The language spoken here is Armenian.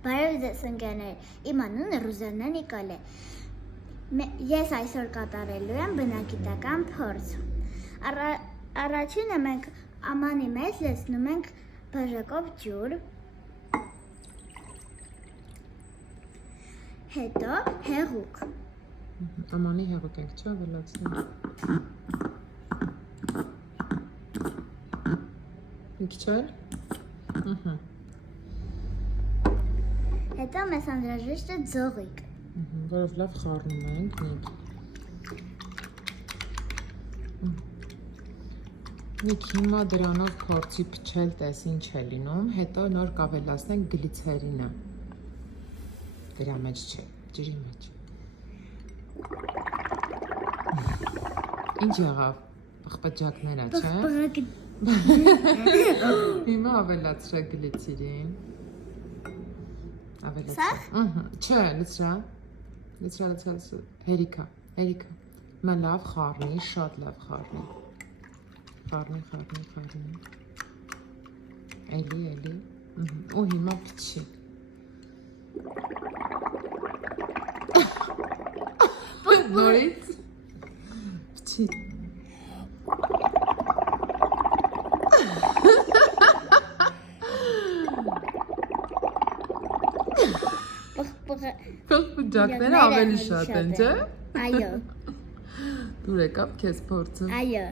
Բարև ձեզ ընկերներ, իմ անունը Ռուզաննա Նիկոլ է։ Ես այսօր կատարելու եմ բնագիտական փորձ։ Առաջինը մենք ամանի մեջ լցնում ենք բաժակով ջուր, հետո հեղուկ։ Ամանի հեղուկ ենք, չէ՞, ավելացնենք։ Մի քիչ էլ։ Հետո մեզ անհրաժեշտ է ձողիկ։ Որով լավ խառնում ենք, Նիկ հիմա դրանով փորձի փչել տես ինչ է լինում, հետո նոր կավելացնենք գլիցերինը։ Դրա մեջ չէ, ջրի մեջ։ Ինչ եղավ, պղպջակները, չէ։ Հիմա ավելացրա գլիցերին։ Ավելացրա։ Չէ, լցրա, հերիքա, հիմա լավ խառնի, շատ լավ խառնի։ Խառնի, էլի, ու հիմա փչի։ Նորից, փչի։ Պղպջակները ավելի շատ են, չէ։ Այո։ Դուր եկավ քեզ փորձը։ Այո։